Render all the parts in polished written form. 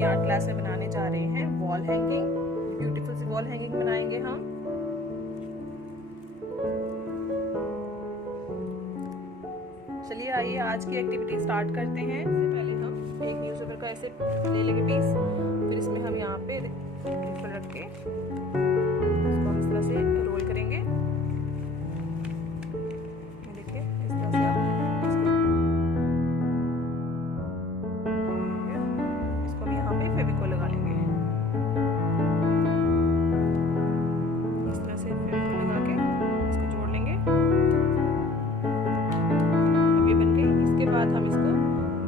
अपनी art class में बनाने जा रहे हैं वॉल हैंगिंग। ब्यूटीफुल सी वॉल हैंगिंग बनाएंगे हम। चलिए आइए आज की एक्टिविटी स्टार्ट करते हैं। इससे पहले हम एक न्यूज़पेपर का ऐसे ले लेंगे पीस, फिर इसमें हम यहाँ पे रख के इसको हम इस तरह से रोल करेंगे। देखिए इस तरह से इसको हम यहाँ पे फेविकोल लगा लेंगे। इस तरह से फेविकोल लगा के इसको जोड़ लेंगे। अब ये बन गई। इसके बाद हम इसको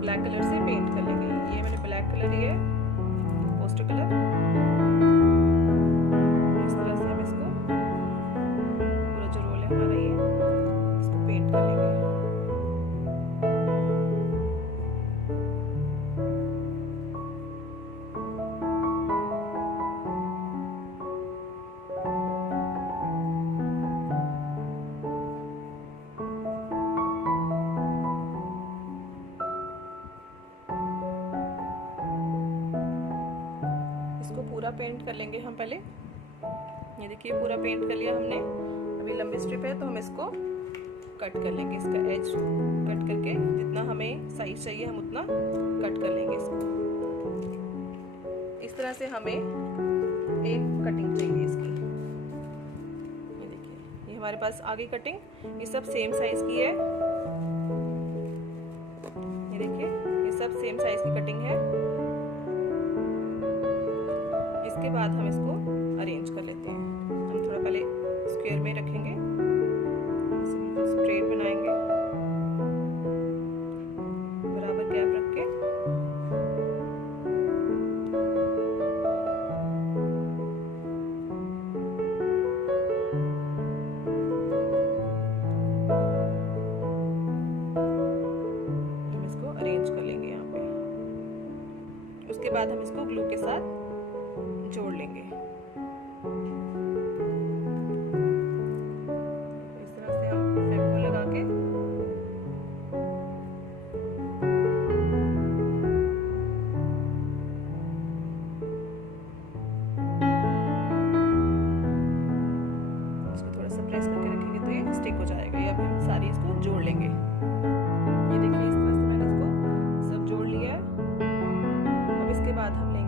ब्लैक कलर से पेंट कर लेंगे। ये मैंने ब्लैक कलर लिया है, पोस्टर कलर। इस तरह से हम इसको पूरा जो रोल है हमारा ये इसको पेंट कर लेंगे। इसको पूरा पेंट कर लेंगे हम पहले। ये देखिए पूरा पेंट कर लिया हमने। अभी लंबी स्ट्रिप है तो हम इसको कट कर लेंगे। इसका एज कट करके जितना हमें साइज चाहिए हम उतना कट कर लेंगे इसको। इस तरह से हमें एक कटिंग चाहिए इसकी। ये देखिए ये हमारे पास आ गई कटिंग। ये सब सेम साइज की है। ये देखिए ये सब सेम साइज की कटिंग है। इसके बाद हम इसको अरेंज कर लेते हैं। हम थोड़ा पहले स्क्वायर में रखेंगे, स्ट्रेट बनाएंगे, बराबर गैप रख के। हम इसको अरेंज कर लेंगे यहाँ पे। उसके बाद हम इसको ग्लू के साथ जोड़ लेंगे। इस तरह से हम फेविकोल लगा के इसको थोड़ा सा प्रेस करके रखेंगे तो ये स्टिक हो जाएगा। ये अब हम सारी इसको जोड़ लेंगे। ये देखिए इस तरह से मैंने इसको सब जोड़ लिया है। अब इसके बाद हम लेंगे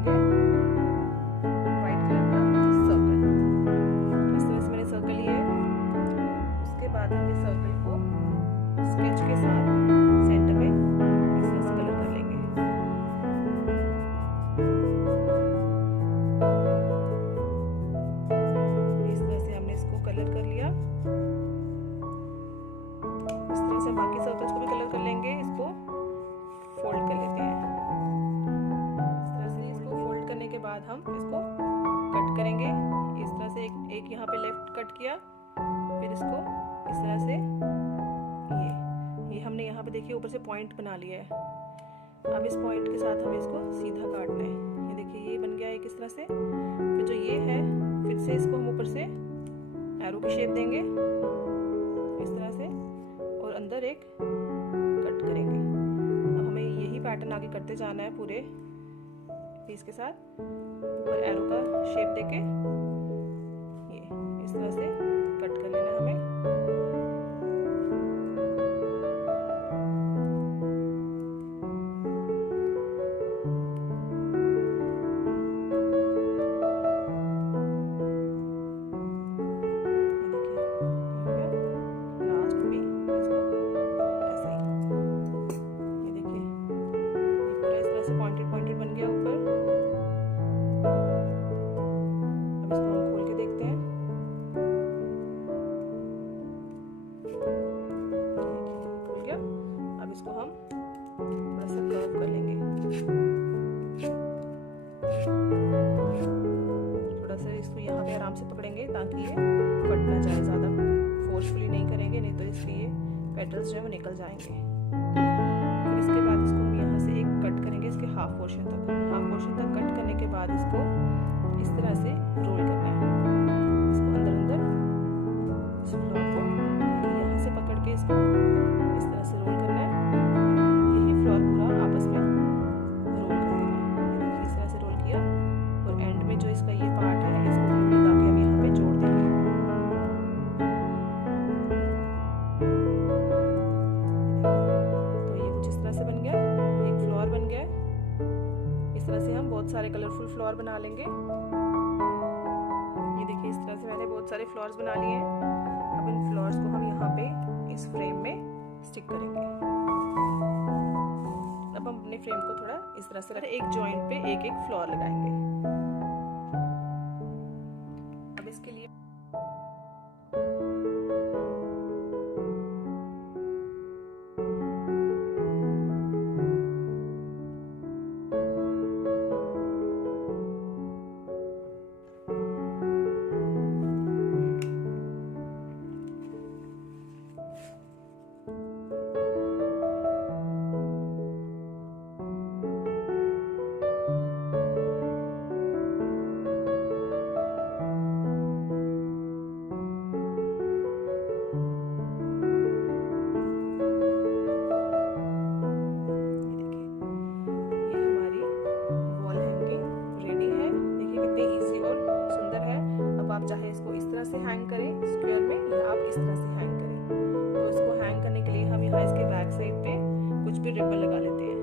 स्केच के साथ सेंटर में इस तरह से कलर कर लेंगे। इस तरह से हमने इसको कलर कर लिया। इस तरह से बाकी सर्कल्स को भी कलर कर लेंगे। इसको फोल्ड कर लेते हैं। इस तरह से इसको फोल्ड करने के बाद हम इसको कट करेंगे। इस तरह से एक यहाँ पे लेफ्ट कट किया, फिर इसको इस तरह से ये हमने यहाँ पे देखिए ऊपर से पॉइंट बना लिया है। अब इस पॉइंट के साथ हमें इसको सीधा काटना है। ये देखिए ये बन गया है इस तरह से। फिर जो ये है फिर से इसको हम ऊपर से एरो की शेप देंगे इस तरह से और अंदर एक कट करेंगे। अब हमें यही पैटर्न आगे करते जाना है पूरे पीस के साथ। ऊपर एरो का शेप देके ये इस तरह से कट कर लेना हमें। पॉइंटेड पॉइंटेड बन गया ऊपर। अब इसको हम खोल के देखते हैं। खुल गया। अब इसको हम थोड़ा सा कर्व कर लेंगे। थोड़ा सा इसको यहाँ पे आराम से पकड़ेंगे ताकि ये कट ना जाए। ज़्यादा फोर्सफुली नहीं करेंगे, नहीं तो इसके ये पेटल्स जो है वो निकल जाएंगे। फिर इसके बाद इसको हम यहाँ से एक कट करेंगे इसके हाफ पोर्शन तक। हाफ पोर्शन तक कट करने के बाद इसको इस तरह से रोल करना है। इसको अंदर अंदर इस फ्लोर को यहाँ से पकड़ के इसको इस तरह से रोल करना है। यही फ्लोर पूरा आपस में रोल कर देना है। इस तरह से सारे कलरफुल फ्लावर बना लेंगे। ये देखिए इस तरह से मैंने बहुत सारे फ्लावर्स बना लिए हैं। अब इन फ्लावर्स को हम यहाँ पे इस फ्रेम में स्टिक करेंगे। अब हम अपने फ्रेम को थोड़ा इस तरह से एक जॉइंट पे एक एक फ्लावर लगाएंगे। अब इसके लिए चाहे इसको इस तरह से हैंग करें स्क्वायर में, या आप इस तरह से हैंग करें। तो इसको हैंग करने के लिए हम यहाँ इसके बैक साइड पे कुछ भी रिबन लगा लेते हैं।